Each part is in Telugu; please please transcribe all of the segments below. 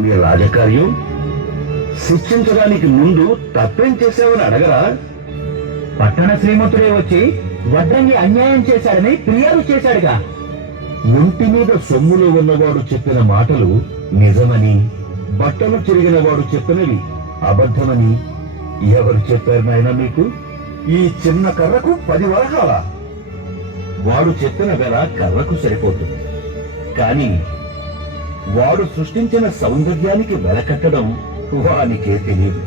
నీ రాజకార్యం శిక్షించడానికి ముందు తప్పేం చేసావని అడగరా? పట్టణ శ్రీమంతుడే వచ్చి వడ్రంగి అన్యాయం చేశాడని ఫిర్యాదు చేశాడుగా. ఒంటి మీద సొమ్ములో ఉన్నవాడు చెప్పిన మాటలు నిజమని, బట్టలు చిరిగిన వాడు చెప్పినవి అబద్ధమని ఎవరు చెప్పారు నాయనా మీకు? ఈ చిన్న కర్రకు 10 వరహాల. వాడు చెప్పిన వెల కర్రకు సరిపోతుంది, కానీ వాడు సృష్టించిన సౌందర్యానికి వెల కట్టడం వానికే తెలియదు.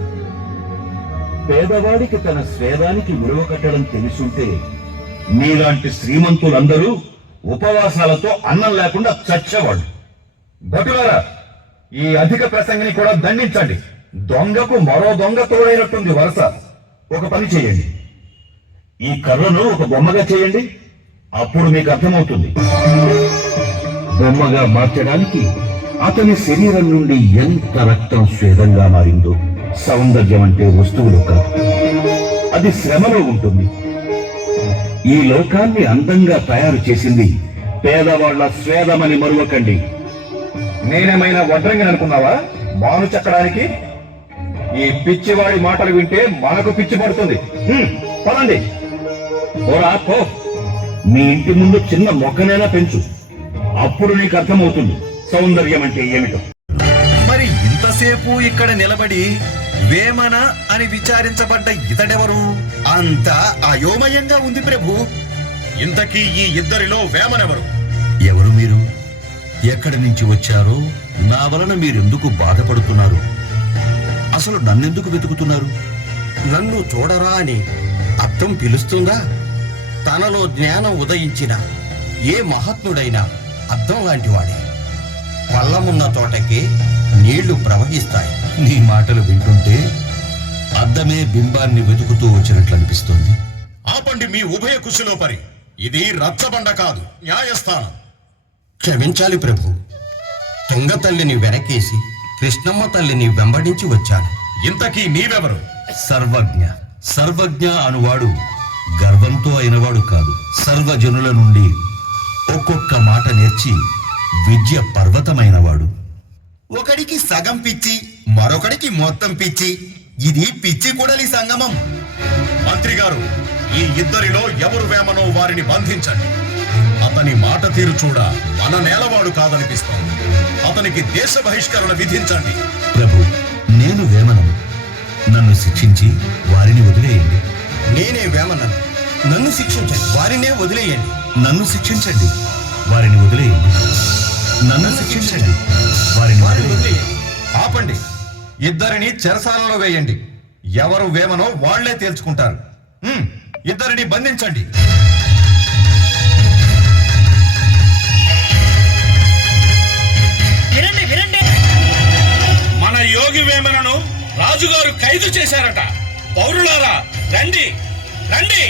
పేదవాడికి తన స్వేదానికి విలువ కట్టడం తెలుసుంటే మీలాంటి శ్రీమంతులందరూ ఉపవాసాలతో అన్నం లేకుండా చచ్చేవాళ్ళు. భటులారా, ఈ అధిక ప్రసంగిని కూడా దండించండి. దొంగకు మరో దొంగ తోడైనట్టుంది వరుస. ఒక పని చేయండి, ఈ కర్రను ఒక బొమ్మగా చేయండి, అప్పుడు మీకు అర్థమవుతుంది. బొమ్మగా మార్చడానికి అతని శరీరం నుండి ఎంత రక్తం స్వేదంగా మారిందో. సౌందర్యం అంటే వస్తువులు కాదు, అది శ్రమలో ఉంటుంది. ఈ లోకాన్ని అందంగా తయారు చేసింది పేదవాళ్ల స్వేదమని మరువకండి. నేనేమైనా వడ్రంగిని అనుకున్నావా మాను చెక్కడానికి? ఈ పిచ్చివాడి మాటలు వింటే మనకు పిచ్చి పడుతుంది. పదండి, పోరా పో. మీ ఇంటి ముందు చిన్న మొక్కనైనా పెంచు, అప్పుడు నీకు అర్థమవుతుంది సౌందర్యం అంటే ఏమిటో. మరి ఇంతసేపు ఇక్కడ నిలబడి వేమన అని విచారించబడ్డ ఇతడెవరు? అంతా అయోమయంగా ఉంది ప్రభు. ఇంతకీ ఈ ఇద్దరిలో వేమనెవరు? ఎవరు మీరు? ఎక్కడి నుంచి వచ్చారో? నా వలన మీరెందుకు బాధపడుతున్నారు? అసలు నన్నెందుకు వెతుకుతున్నారు? నన్ను చూడరా అని అర్థం పిలుస్తుందా? తనలో జ్ఞానం ఉదయించిన ఏ మహాత్ముడైనా అద్దం లాంటివాడే. పల్లమున్న తోటకి నీళ్లు ప్రవహిస్తాయి. నీ మాటలు వింటుంటే అద్దమే బింబాన్ని వెతుకుతూ వచ్చినట్లు అనిపిస్తోంది. ఆపండి మీ ఉభయ కుశలో పరి. ఇది రచ్చబండ కాదు, న్యాయస్థానం. క్షమించాలి ప్రభు. తుంగ తల్లిని వెనకేసి కృష్ణమ్మ తల్లిని వెంబడించి వచ్చాను. ఇంతకీ నీవెవరు? సర్వజ్ఞ. సర్వజ్ఞ అనువాడు గర్వంతో అయినవాడు కాదు, సర్వజనుల నుండి ఒక్కొక్క మాట నేర్చి విద్య పర్వతమైనవాడు. ఒకడికి సగం పిచ్చి, మరొకడికి మొత్తం పిచ్చి. ఇది పిచ్చి కూడలి సంగమం. మంత్రి గారు, ఈ ఇద్దరిలో ఎవరు వేమనో వారిని బంధించండి. అతని మాట తీరు చూడ మన నేలవాడు కాదనిపిస్తోంది. అతనికి దేశ బహిష్కరణ విధించండి. ప్రభు, నేను వేమనను. నన్ను శిక్షించి వారిని వదిలేయండి. నేనే వేమనను. నన్ను శిక్షించండి, వారినే వదిలేయండి. నన్ను శిక్షించండి, వారిని వదిలేయండి. నన్ను శిక్షించండి, వారిని వదిలేయండి. ఆపండి, ఇద్దరిని చెరసాలలో వేయండి. ఎవరు వేమనో వాళ్లే తేల్చుకుంటారు. ఇద్దరిని బంధించండి. మన యోగి వేమనను రాజుగారు ఖైదు చేశారట. పౌరులారా రండి, రండి.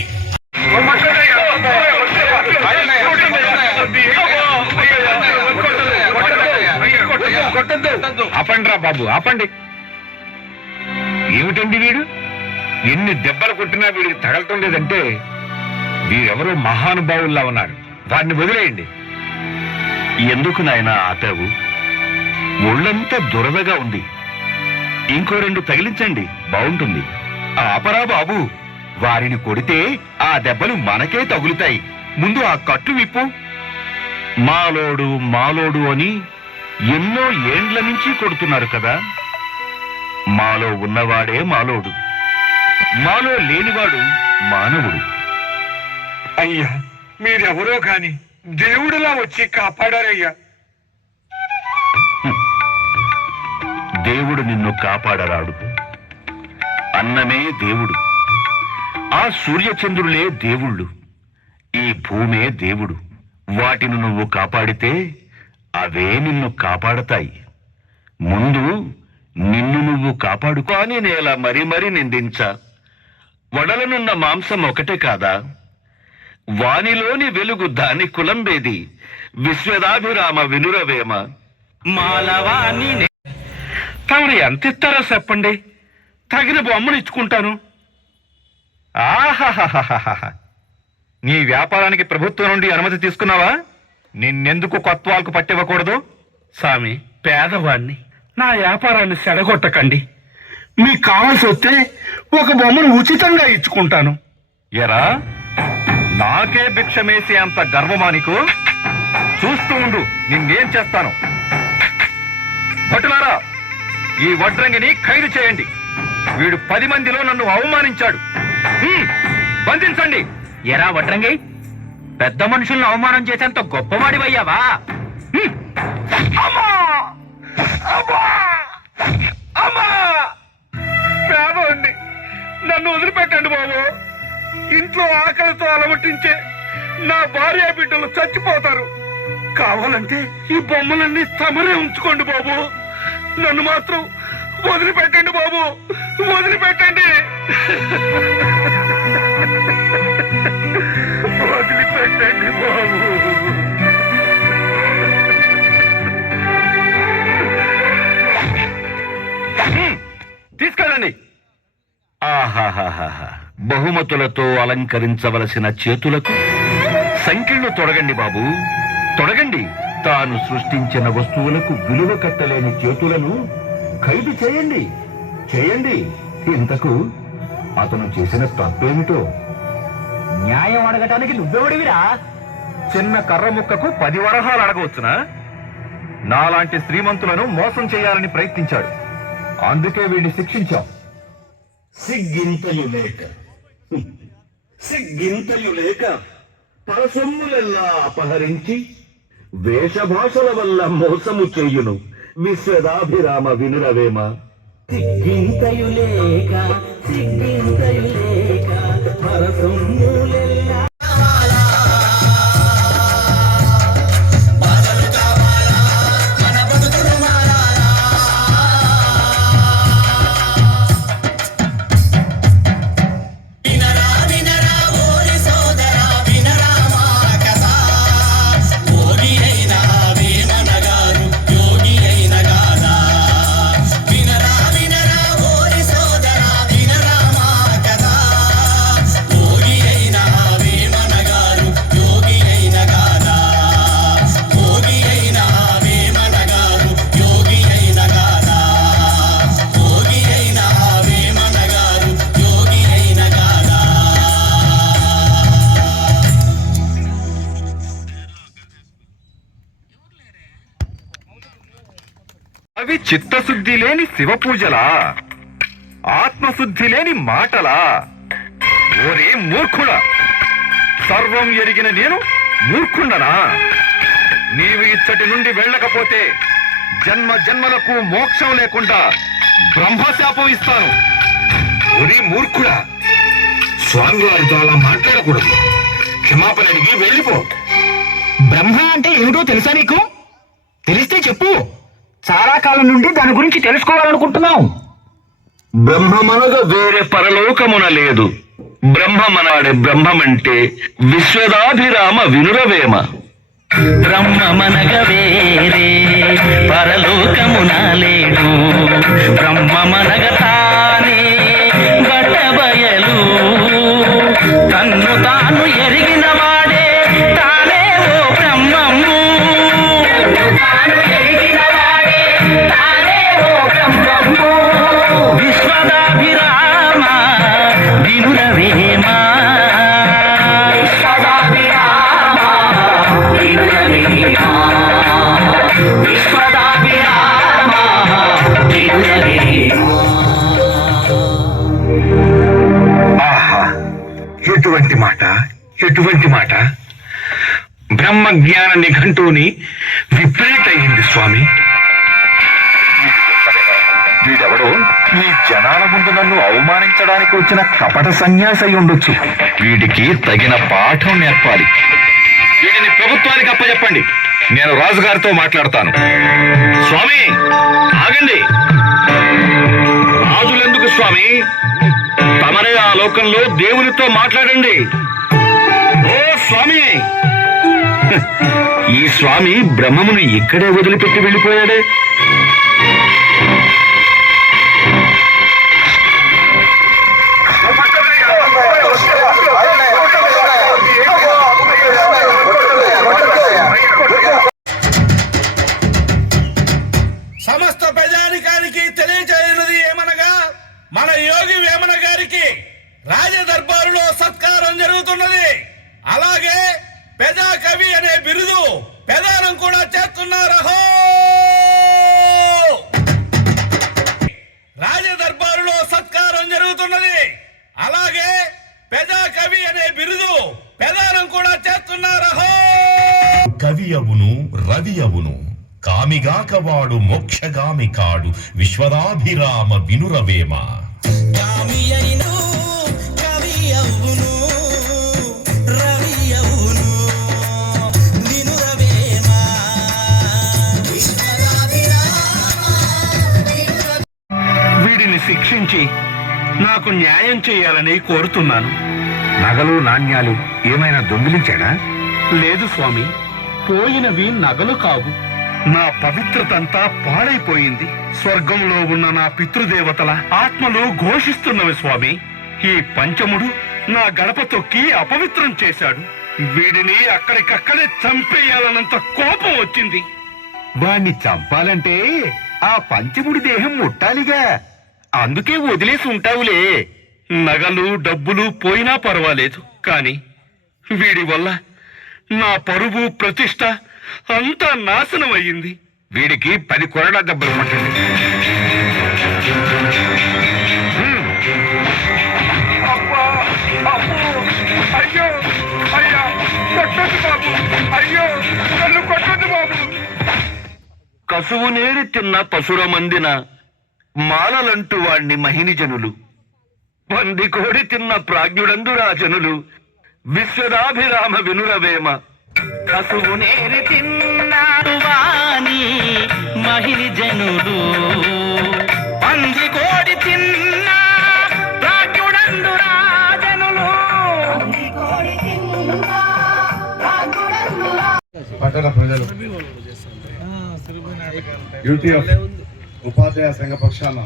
ఆపండి రా బాబు, ఆపండి. ఏమిటండి వీడు? ఎన్ని దెబ్బలు కొట్టినా వీడికి తగలటం లేదంటే వీరెవరో మహానుభావుల్లా ఉన్నారు. వాడిని వదిలేయండి. ఎందుకు నాయనా ఆపావు? ఒళ్ళంతా దురదగా ఉంది. ఇంకో 2 తగిలించండి, బాగుంటుంది. ఆపరా బాబు, వారిని కొడితే ఆ దెబ్బలు మనకే తగులుతాయి. ముందు ఆ కట్టు విప్పు. మాలోడు మాలోడు అని ఎన్నో ఏండ్ల నుంచి కొడుతున్నారు కదా. మాలో ఉన్నవాడే మాలోడు, మాలో లేనివాడు మానవుడు. అయ్యా, మీరెవరో కాని దేవుడిలా వచ్చి కాపాడారయ్యా. దేవుడు నిన్ను కాపాడరాడు. అన్నమే దేవుడు, ఆ సూర్యచంద్రులే దేవుళ్ళు, ఈ భూమే దేవుడు. వాటిని నువ్వు కాపాడితే అవే నిన్ను కాపాడతాయి. ముందు నిన్ను నువ్వు కాపాడుకో అని నేల మరీ మరీ నిందించా. వడలనున్న మాంసం ఒకటే కాదా? వానిలోని వెలుగు దాని కులంబేది. విశ్వదాభిరామ వినురవేమ. మాలవాణి తమరు ఎంత ఇస్తారో చెప్పండి, తగిన బొమ్మను ఇచ్చుకుంటాను. ఆహాహాహాహా, నీ వ్యాపారానికి ప్రభుత్వం నుండి అనుమతి తీసుకున్నావా? నిన్నెందుకు కొత్వాల్కు పట్టివ్వకూడదు? స్వామి, పేదవాణ్ణి, నా వ్యాపారాన్ని చెడగొట్టకండి. మీకు కావాల్సి వస్తే ఒక బొమ్మను ఉచితంగా ఇచ్చుకుంటాను. ఎరా నాకే భిక్షమేసి అంత గర్వమా నీకు? చూస్తూ ఉండు, నిన్నేం చేస్తాను. భటులారా, ఈ వడ్రంగిని ఖైదు చేయండి. వీడు 10 మందిలో నన్ను అవమానించాడు. బంధించండి. ఎరా వడ్రంగి, పెద్ద మనుషుల్ని అవమానం చేసేంత గొప్పవాడివయ్యావా? పేదోండి, నన్ను వదిలిపెట్టండి బాబు. ఇంట్లో ఆకలితో అలమటించే నా భార్య బిడ్డలు చచ్చిపోతారు. కావాలంటే ఈ బొమ్మలన్నీ తమరే ఉంచుకోండి బాబు. నన్ను మాత్రం వదిలిపెట్టండి బాబు, వదిలిపెట్టండి. వదిలిపెట్టండి బాబు. తీసుకెళ్ళండి. ఆహాహాహా, బహుమతులతో అలంకరించవలసిన చేతులకు సంఖ్యలు తొడగండి బాబు, తొడగండి. తాను సృష్టించిన వస్తువులకు విలువ కట్టలేని చేతులను ఖైదు చేయండి, చేయండి. ఇంతకు అతను చేసిన తప్పేమిటో? న్యాయం అడగటానికి నువ్వెవడివిరా? చిన్న కర్ర ముక్కకు 10 వరహాలు అడగవచ్చునా? నాలాంటి శ్రీమంతులను మోసం చేయాలని ప్రయత్నించాడు, అందుకే వీడిని శిక్షించాం. సిగ్గింతయు లేక సిగ్గింతయు లేక పరసొమ్ములెల్లా అపహరించి వేషభాషల వల్ల మోసము చేయును విశ్వదాభిరామ వినురవేమ. సిగ్గింతయులేక సిగ్గింతయులేక పరసొమ్ములెల్లా అవి చిత్తశుద్ధి లేని శివ పూజలా? ఆత్మశుద్ధి లేని మాటలా? ఓరే మూర్ఖుడా, సర్వం ఎరిగిన నేను మూర్ఖుండనా? నీవు ఇచ్చటి నుండి వెళ్ళకపోతే జన్మ జన్మలకు మోక్షం లేకుండా బ్రహ్మశాపం ఇస్తాను. ఒరే మూర్ఖుడా, స్వామివారితో అలా మాట్లాడకూడదు. క్షమాపణ అడిగి వెళ్ళిపో. బ్రహ్మ అంటే ఏమిటో తెలుసా నీకు? తెలిస్తే చెప్పు. చాలా కాలం నుండి దాని గురించి తెలుసుకోవాలనుకుంటున్నాం. బ్రహ్మమనగా వేరే పరలోకమున లేదు. బ్రహ్మమనాడే బ్రహ్మమంటే విశ్వదాభిరామ వినురవేమ. బ్రహ్మమనగ వేరే పరలోకమున లేడు. బ్రహ్మమనగ తానే బట్టబయలు. తన్ను తాను ఎరిగిన వాడే తానే ఓ బ్రహ్మము. విశ్వదాభిరామ వినురవేమ. ఆహా, ఎటువంటి మాట, ఎటువంటి మాట! బ్రహ్మ జ్ఞాన నిఘంటుని విపరీతయింది స్వామి. వీడెవడో ఈ జనాల ముందు నన్ను అవమానించడానికి వచ్చిన కపట సన్యాసి అయి ఉండొచ్చు. వీడికి తగిన పాఠం నేర్పాలి. వీడిని ప్రభుత్వానికి అప్పచెప్పండి, నేను రాజుగారితో మాట్లాడతాను. స్వామి ఆగండి. రాజులెందుకు స్వామి? తమరే ఆ లోకంలో దేవునితో మాట్లాడండి. ఓ స్వామి! ఈ స్వామి బ్రహ్మమును ఇక్కడే వదిలిపెట్టి వెళ్ళిపోయాడే. సమస్త ప్రజానికి జరుగుతున్నది. అలాగే పెదా కవి అనే బిరుదు పెదానం కూడా చేస్తున్నారు. రాజదర్బారులో సత్కారం జరుగుతున్నది. అలాగే పెదా కవి అనే బిరుదు పెదానం కూడా చేస్తున్నారు. కవి అవును రవి అవును కామిగాక వాడు మోక్షగామి కాడు విశ్వదాభిరామ వినురవేమ. వీడిని శిక్షించి నాకు న్యాయం చేయాలని కోరుతున్నాను. నగలు నాణ్యాలు ఏమైనా దొంగిలించాడా? లేదు స్వామి, పోయినవి నగలు కావు. నా పవిత్రతంతా పాడైపోయింది. స్వర్గంలో ఉన్న నా పితృదేవతల ఆత్మలు ఘోషిస్తున్నవి స్వామి. ఈ పంచముడు నా గడప తొక్కి అపవిత్రం చేశాడు. వీడిని అక్కడికక్కడే చంపేయాలన్నంత కోపం వచ్చింది. వాణ్ణి చంపాలంటే ఆ పంచముడి దేహం ముట్టాలిగా. అందుకే వదిలేసి ఉంటావులే. నగలు డబ్బులు పోయినా పర్వాలేదు, కాని వీడి వల్ల నా పరువు ప్రతిష్ట అంతా నాశనం అయ్యింది. వీడికి 10 కొరడా దెబ్బలు పట్టింది. అయ్యో అయ్యా, కొట్టొద్దు బాబు, అయ్యో నన్ను కొట్టొద్దు బాబు. కసువు నేరి తిన్న పశుర మందిన మాలలంటూ వాణ్ణి మహిని జనులు, పంది కోడి తిన్న ప్రాజ్ఞుడందు రాజనులు, విశ్వదాభిరామ వినురవేమ. కసువు నేరి తిన్నారు వాణి మహిని జనులు, పంది కోడి తిన్న ప్రాజ్ఞుడందు రాజనులు. పట్టణ ప్రజలు యూటీఎఫ్ ఉపాధ్యాయ సంఘ పక్షాన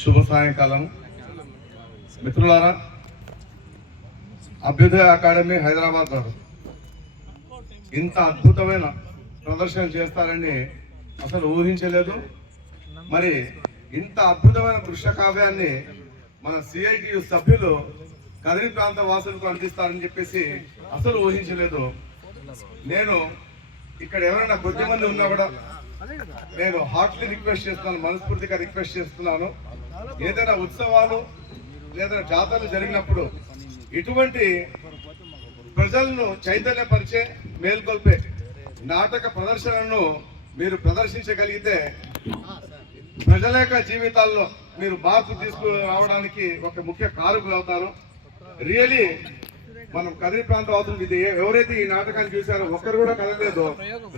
శుభ సాయంకాలం. మిత్రులారా, అభ్యుదయ అకాడమీ హైదరాబాద్ వారు ఇంత అద్భుతమైన ప్రదర్శన చేస్తారని అసలు ఊహించలేదు. మరి ఇంత అద్భుతమైన దృశ్య కావ్యాన్ని మన సిఐటియు సభ్యులు కదిరి ప్రాంత వాసులకు అందిస్తారని చెప్పేసి అసలు ఊహించలేదు. నేను ఇక్కడ ఎవరైనా కొద్ది మంది ఉన్నా కూడా నేను హార్ట్లీ రిక్వెస్ట్ చేస్తున్నాను, మనస్ఫూర్తిగా రిక్వెస్ట్ చేస్తున్నాను. ఏదైనా ఉత్సవాలు లేదా జాతరలు జరిగినప్పుడు ఇటువంటి ప్రజలను చైతన్యపరిచే మేల్కొల్పే నాటక ప్రదర్శనను మీరు ప్రదర్శించగలిగితే ప్రజల యొక్క జీవితాల్లో మీరు మార్పు తీసుకురావడానికి ఒక ముఖ్య కారకులు అవుతారు. రియలీ మనం కదిరి ప్రాంత వాసులు ఇది ఎవరైతే ఈ నాటకాన్ని చూశారో ఒక్కరు కూడా కదలేదు.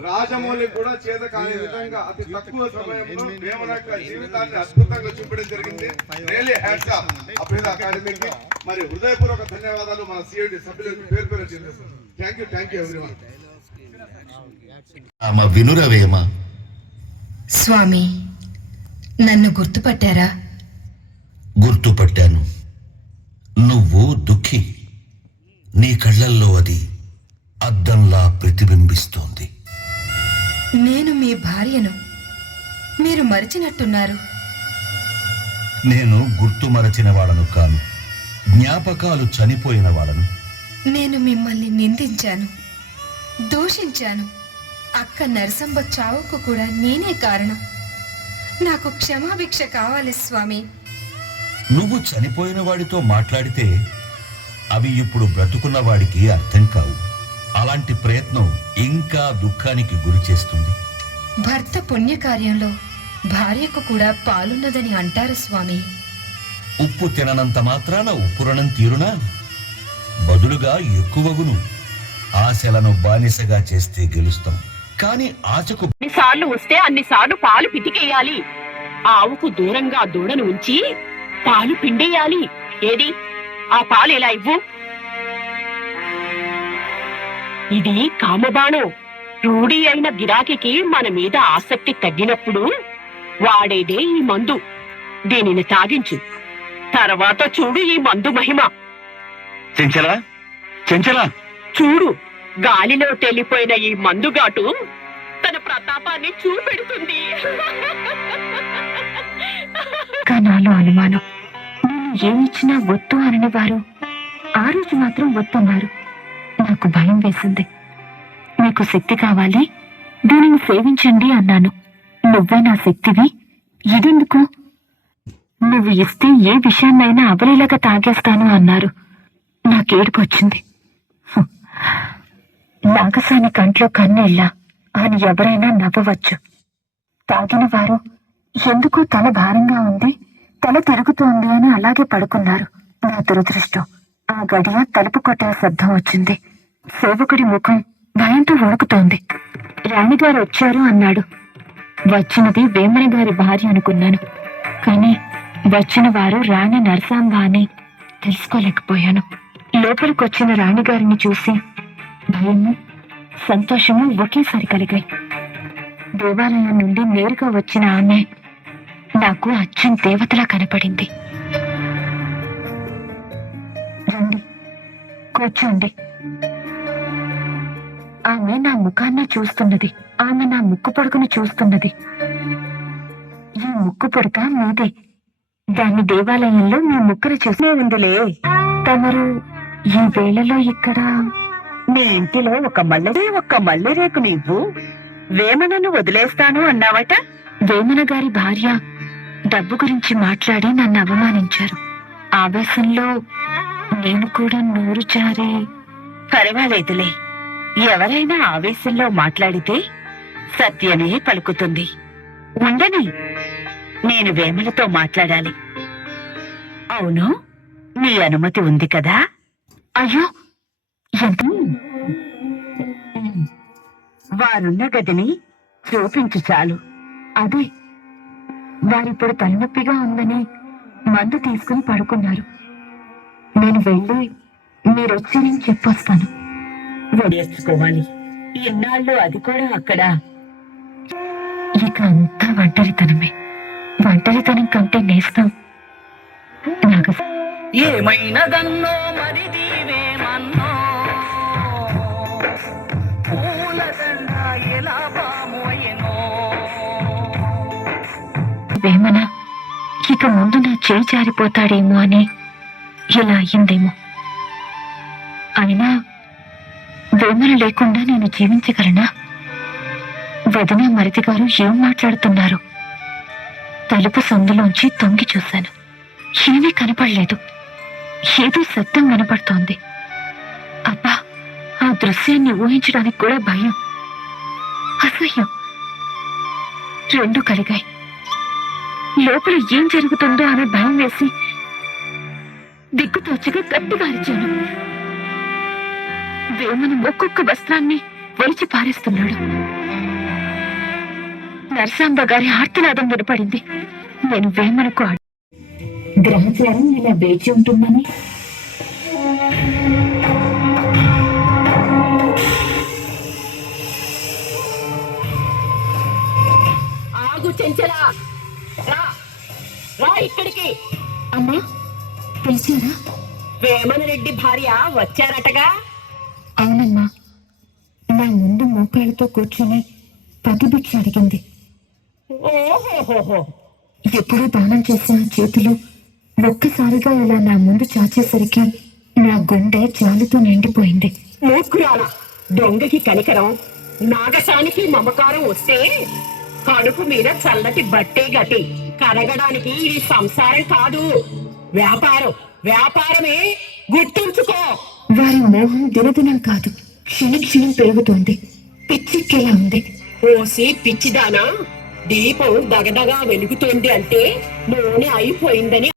రాజమౌళి కూడా చేత కాని విధంగా అతి తక్కువ సమయంలో వేమన యొక్క జీవితాన్ని అద్భుతంగా చూపడం జరిగింది. రియలీ హ్యాట్స్ ఆఫ్ అభ్యుదయ అకాడమీకి. మరి హృదయపూర్వక ధన్యవాదాలు మన సిఐటి సభ్యులకు పేరు పేరు చేస్తున్నాను. Thank you everyone. ఆమె వినురవేమ. స్వామి, నన్ను గుర్తుపట్టారా? గుర్తుపట్టాను. నువ్వు దుఃఖి. నీ కళ్ళల్లో అది అద్దంలా ప్రతిబింబిస్తోంది. నేను మీ భార్యను. మీరు మరచినట్టున్నారు. నేను గుర్తు మరచిన వాడను కాను, జ్ఞాపకాలు చనిపోయిన వాడను. నేను మిమ్మల్ని నిందించాను, దూషించాను. అక్క నరసంబ చావుకు కూడా నేనే కారణం. నాకు క్షమాభిక్ష కావాలి స్వామి. నువ్వు చనిపోయిన వాడితో మాట్లాడితే అవి ఇప్పుడు బ్రతుకున్న వాడికి అర్థం కావు. అలాంటి ప్రయత్నం ఇంకా దుఃఖానికి గురి చేస్తుంది. భర్త పుణ్యకార్యంలో భార్యకు కూడా పాలున్నదని అంటారు స్వామి. ఉప్పు తిననంత మాత్రాన ఉప్పు రుణం తీరునా? బదులుగా ఎక్కువగును. ఆశలను బానిసగా చేస్తే గెలుస్తాం, కానీ ఆశకు ఎన్నిసార్లు వస్తే అన్నిసార్లు పాలు పితికేయాలి. ఆవుకు దూరంగా దూడను ఉంచి పాలు పిండేయాలి. ఏది ఆ పాలు ఎలా ఇవ్వు? ఇది కామబాణం. రూఢి అయిన గిరాకీకి మన మీద ఆసక్తి తగ్గినప్పుడు వాడేదే ఈ మందు. దీనిని తాగించు, తర్వాత చూడు ఈ మందు మహిమ. చెంచలా చెంచలా, చూడు, గాలిలో తేలిపోయిన ఈ మందుగాటు తన ప్రతాపాన్ని చూపెడుతుంది. నాలో అనుమానం, నేను ఏమిచ్చినా వద్దు అనని వారు ఆ రోజు మాత్రం వద్దన్నారు. నాకు భయం వేసింది. మీకు శక్తి కావాలి, దీనిని సేవించండి అన్నాను. నువ్వే నా శక్తివి, ఇదెందుకు? నువ్వు ఇస్తే ఏ విషయాన్నైనా అవలీలగా తాగేస్తాను అన్నారు. నాకేడుపు వచ్చింది. నాగసాని కంట్లో కన్నీళ్ళ అని ఎవరైనా నవ్వవచ్చు. తాగిన వారు ఎందుకో తల భారంగా ఉంది, తల తిరుగుతోంది అని అలాగే పడుకున్నారు. నా దురదృష్టం, ఆ గడియ తలుపు కొట్టే శబ్దం వచ్చింది. సేవకుడి ముఖం భయంతో వణుకుతోంది. రాణిగారు వచ్చారు అన్నాడు. వచ్చినది వేమన గారి భార్య అనుకున్నాను, కానీ వచ్చిన వారు రాణి నరసాంబ అని తెలుసుకోలేకపోయాను. లోపలికొచ్చిన రాణిగారిని చూసి భయము, సంతోషము ఒకేసారి కలిగాయి. దేవాలయం నుండి నేరుగా వచ్చిన ఆమె నాకు అచ్చం దేవతలా కనపడింది. రండి, కూర్చోండి. ఆమె నా ముఖాన్ని చూస్తున్నది. ఆమె నా ముక్కు పొడుగును చూస్తున్నది. ఈ ముక్కు పొడుక మీదే. దాన్ని దేవాలయంలో మీ ముక్కును చూసే ఉందిలే. తమరు ఈ వేళలో ఇక్కడ? నీ ఇంటిలో ఒక్క మల్లెరేకు నీవు వేమనను వదిలేస్తాను అన్నావట. వేమన గారి భార్య డబ్బు గురించి మాట్లాడి నన్ను అవమానించారు. ఆవేశంలో నేను కూడా నోరు జారి, పర్వాలేదులే, ఎవరైనా ఆవేశంలో మాట్లాడితే సత్యమే పలుకుతుంది. ఉండని, నేను వేమలతో మాట్లాడాలి. అవును, నీ అనుమతి ఉంది కదా? అయ్యో ఎంత! వారున్న గదిని చూపించు చాలు. అదే, వారిప్పుడు తలనొప్పిగా ఉందని మందు తీసుకుని పడుకున్నారు. నేను వెళ్ళి మీరొచ్చారని చెప్పొస్తాను. వదిలేసుకోవాలి. ఇన్నాళ్ళు అది కూడా అక్కడ. ఇక అంతా ఒంటరితనమే. ఒంటరితనం కంటే నేస్తం నాకు. ఏమైనా గన్నో మరిది వేమన్నో పూలదండ ఎలా బామోయనో. వేమన ఇక ముందు నా చేయి జారిపోతాడేమో అని ఇలా అయ్యిందేమో. అయినా వేమన లేకుండా నేను జీవించగలనా? వదిన మరిది గారు ఏం మాట్లాడుతున్నారు? తలుపు సందులోంచి తొంగి చూశాను. ఏమీ కనపడలేదు. ఏదో శబ్దం వినపడుతోంది. అబ్బా, ఆ దృశ్యాన్ని ఊహించడానికి కూడా భయం, అసహ్యం రెండు కలిగాయి. లోపల ఏం జరుగుతుందో అనే భయం వేసి దిక్కుతోచగా గట్టిగా అరిచాను. వేమన ఒక్కొక్క వస్త్రాన్ని ఒలిచి పారేస్తున్నాడు. నరసాంబ గారి ఆర్తనాదం వినపడింది. నేను వేమనకు గ్రహచారం ఇలా వేచి ఉంటుందని ఆగు చెంచలా, రా రా ఇక్కడికి. అమ్మా, పిలిచారా? వేమన రెడ్డి భార్య వచ్చారటగా? అవునమ్మా, నా ముందు మోకాళ్ళతో కూర్చొని పతిభిక్ష అడిగింది. ఓహోహోహో, ఎప్పుడూ దానం చేసిన చేతులు ఒక్కసారిగా ఇలా నా ముందు చాచేసరికి నా గుండె జాలితో నిండిపోయింది. మూర్ఖురాల, దొంగకి కనికరం, నాగసానికి మమకారం వస్తే కడుపు మీద చల్లటి బట్టే గట్టి. కరగడానికి ఇది సంసారం కాదు, వ్యాపారం. వ్యాపారమే, గుర్తుంచుకో. వారి మోహం దినదినం కాదు, క్షణక్షణం పెరుగుతోంది. పిచ్చెక్కేలా ఉంది. ఓసి పిచ్చిదానా, దీపం దగదగా వెలుగుతోంది అంటే నూనె అయిపోయిందని.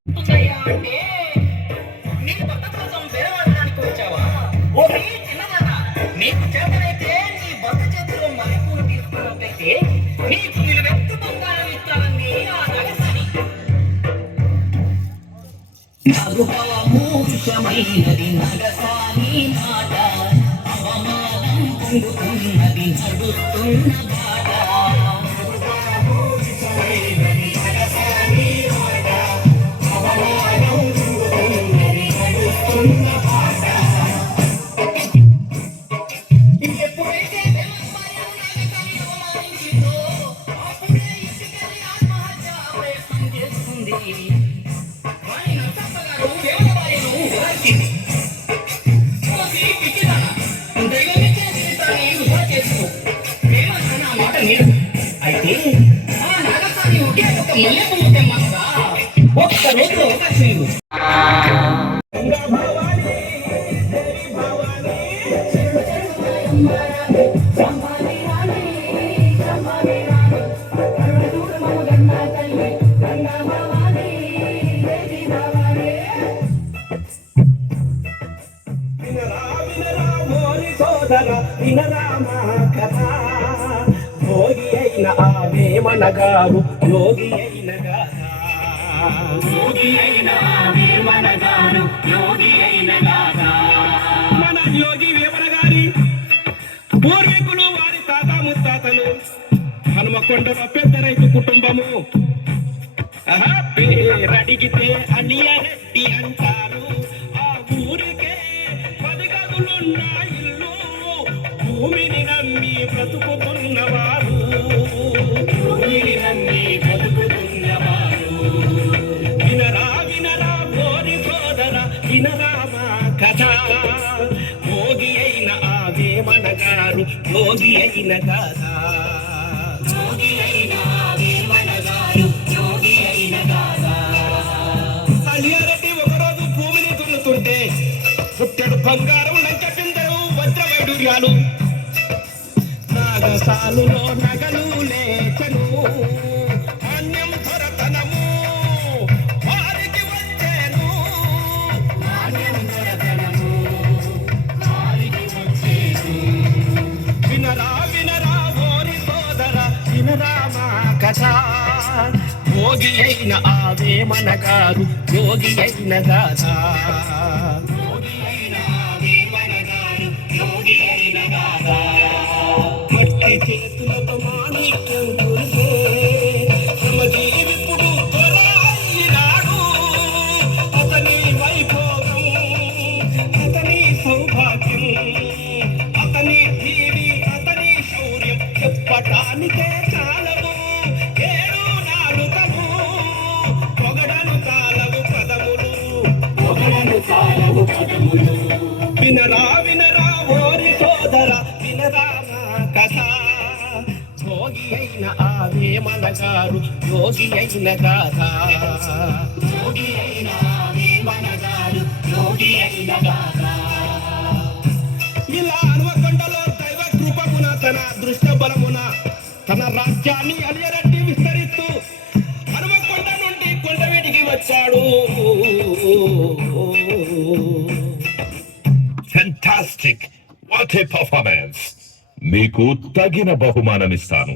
నీకు చేతనైతే నీ భర్త చేతిలో మల్లెపూలు తీసుకున్నట్లయితే నీకు నిలువెత్తు బంగారం ఇస్తానని ఆ నగసాని. నగుపమూషమైనది నగసాని మాట, అవమానం పొందుతున్నది నడుస్తున్న బాట. ఒకే ఒక మల్లెపు ఉంటే మాత్రా ఒక్క రోజులో అవకాశం ఇవ్వు. భోగి అయిన ఆ వేమనగారు యోగి అయిన మన యోగి వేమన గారి పూర్వీకులు వారి తాత ముత్తాతలు హనుమకొండలో పెద్ద రైతు కుటుంబము. పేరడిగితే అనియరెడ్డి అంటారు. ఆ ఊరికే 10 గదులున్న ఇల్లు, భూమిని నమ్మి బ్రతుకుతున్నవారు, వినరా వినరా గోరి సోదర వినరా మా కథ. భోగి అయిన ఆ వేమన గారు యోగి అయిన గాథ. అలియారెడ్డి ఒకరోజు భూమిని దున్నుతుంటే పుట్టెడు బంగారం లంక పిందెలు వజ్ర వైడూర్యాలు నాగసాలులో నగలు లేచను. ధాన్యం దొరతనము వారికి వచ్చేను. వినరా వినరా ఓరి సోదర వినరా మా కథ. భోగి అయిన ఆ వేమన గారు యోగి అయిన గాథ. మట్టి చేతులతో మాణిక్యం కురిసే శ్రమజీవిపుడు దొరాయినాడు. అతని వైభోగం అతని సౌభాగ్యం అతని ధీరి అతని శౌర్యం చెప్పటానికే చాలవు. ఏడు నాలుకలు పొగడను చాలవు పదములు. వినరా వినరా ఓరి సోదర వినరా మా కథ. భోగి అయిన ఆ వేమన గారు యోగి అయిన గాథ. ఇలా హనుమకొండలో దైవ కృపమున తన దృష్ట బలమున తన రాజ్యాన్ని అలియరెడ్డి విస్తరిస్తూ హనుమకొండ నుండి కొండవీటికి వచ్చాడు. Fantastic, what a performance! మీకు తగిన బహుమానమిస్తాను.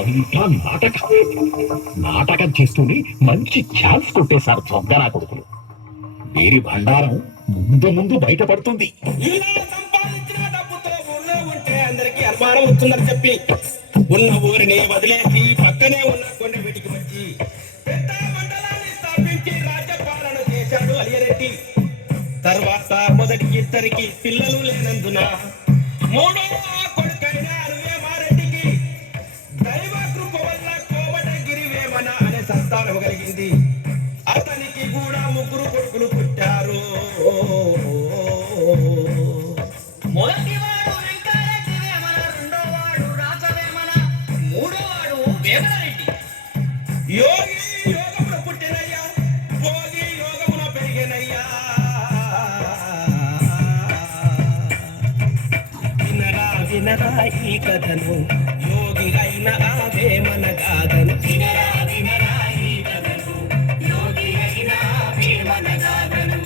అంతా నాటకం చేస్తూనే మంచి ఛాన్స్ కొట్టేశారు దొంగనా కొడుకులు. వీరి భండారం ముందు ముందు బయటపడుతుంది. ఇలా సంపాదించిన డబ్బుతో ఊళ్ళో ఉంటే అందరికీ అనుమానం వస్తుందని చెప్పి ఉన్న ఊరిని వదిలేసి పక్కనే ఉన్న కొండవీటికి వచ్చి పెద్ద మండలాన్ని స్థాపించి రాజ్యపాలన చేశాడు అలియరెడ్డి. తర్వాత మొదటి ఇద్దరికి పిల్లలు లేనందున మూడో కొడుకైన వేమారెడ్డికి దైవ కృప వల్ల కోమటగిరి వేమన అనే సంతానం కలిగింది. అతనికి కూడా 3 కొడుకులు పుట్టారు. మొదటివాడు వెంకటరెడ్డి వేమన, రెండోవాడు రాజవేమన, మూడోవాడు వేమనరెడ్డి. యోగి యోగమున పుట్టినయ్యా, భోగి యోగమున పెరిగినయ్యా. వినరా వినరా ఈ కథను యోగి అయిన ఆ వేమన గాథను.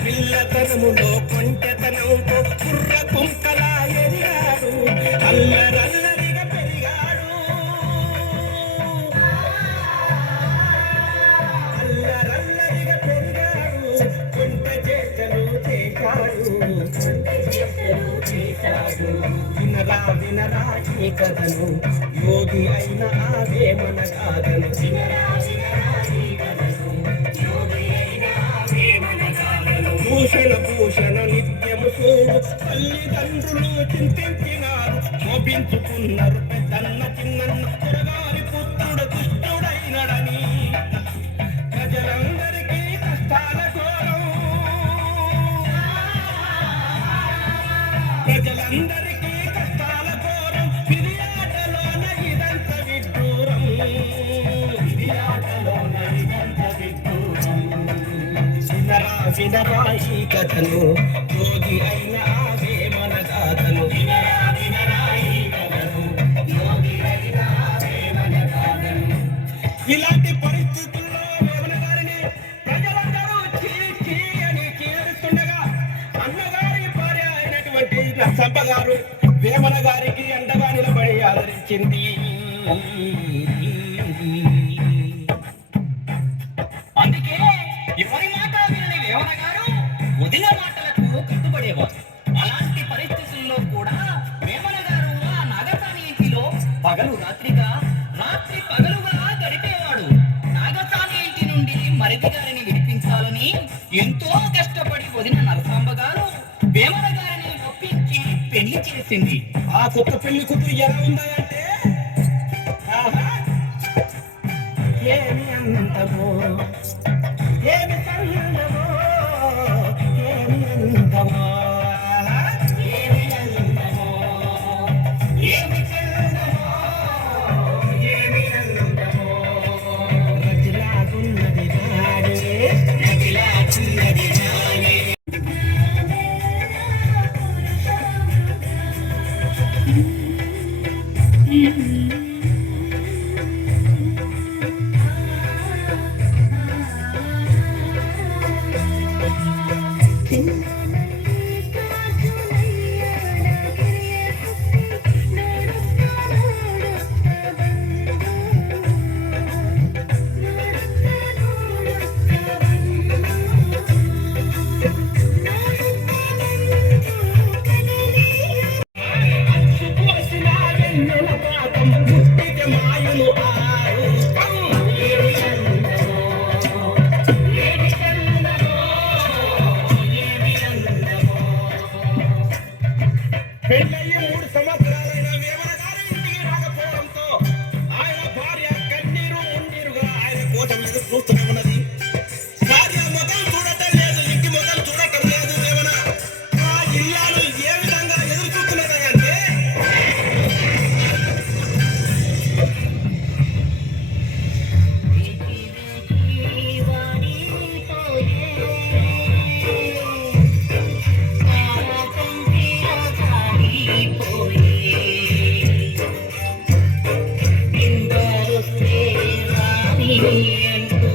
పిల్లతనములో కొంటెతనంతో కుర్ర కుంకలా ఎదిగాడు. అల్లరల్లరిగా పెరిగాడు. కొంట చేష్టలు చేశాడు. వినరా వినరా ఈ కథను యోగి అయిన ఆ వేమన గాథను. భూషణ నిత్యము చూడు తల్లిదండ్రులు చింతించినారు. శోభించుకున్నారు పెద్దన్న చిన్నన్న తిరగారి పుత్రుడు దుష్టుడైనడని. ప్రజలందరికీ కష్టాల ఘోరం, ప్రజలందరికీ కష్టాల ఘోరం. ఫిర్యాదులోన ఇదంత విడ్డూరం. వినరాయి కథను యోగి అయిన ఆ వేమన గాథను వినరాయి కథను యోగి అయిన ఆ వేమన గాథను. ఇలాంటి పరిస్థితుల్లో వేమన గారిని ప్రజలందరూ చీ చీ అని చీరుస్తుండగా అన్నగారి భార్య అయినటువంటి నరసమ్మ గారు వేమన గారికి అండగా నిలబడి ఆదరించింది. అందుకే ఎవరి మాట వినని వేమన గారు వదిన మాటలకు కట్టుబడేవారు. అలాంటి పరిస్థితుల్లో కూడా వేమన గారు ఆ నాగసాని ఇంటిలో పగలు రాత్రిగా రాత్రి పగలుగా గడిపేవాడు. నాగసాని ఇంటి నుండి మరిది గారిని విడిపించాలని ఎంతో కష్టపడి వదిన నరసాంబ గారు వేమన గారిని ఒప్పించి పెళ్లి చేసింది. ఆ కొత్త పెళ్లి కూతురు ఎలా ఉందంటే ఏమి అందమో ఏమి చల్లమో ఏమి అందమో ఏమి అందమో ఏమి చల్లమో ఏమి అందమో రజలాగున్నది రాణి రజలాగున్నది రాణి. పెళ్ళయ్యి 3 సంవత్సరాలైన వేమన గారి ఇంటికి రాకపోవడంతో ఆయన భార్య కన్నీరు మున్నీరుగా ఆయన కోసం ఎదురు చూస్తూనే ఉన్నది. భార్య ముఖం చూడటం లేదు, ఇంటి ముఖం చూడటం లేదు. వేమన ఆ ఇల్లాలు ఏ విధంగా ఎదురు చూస్తున్నదంటే అంటూ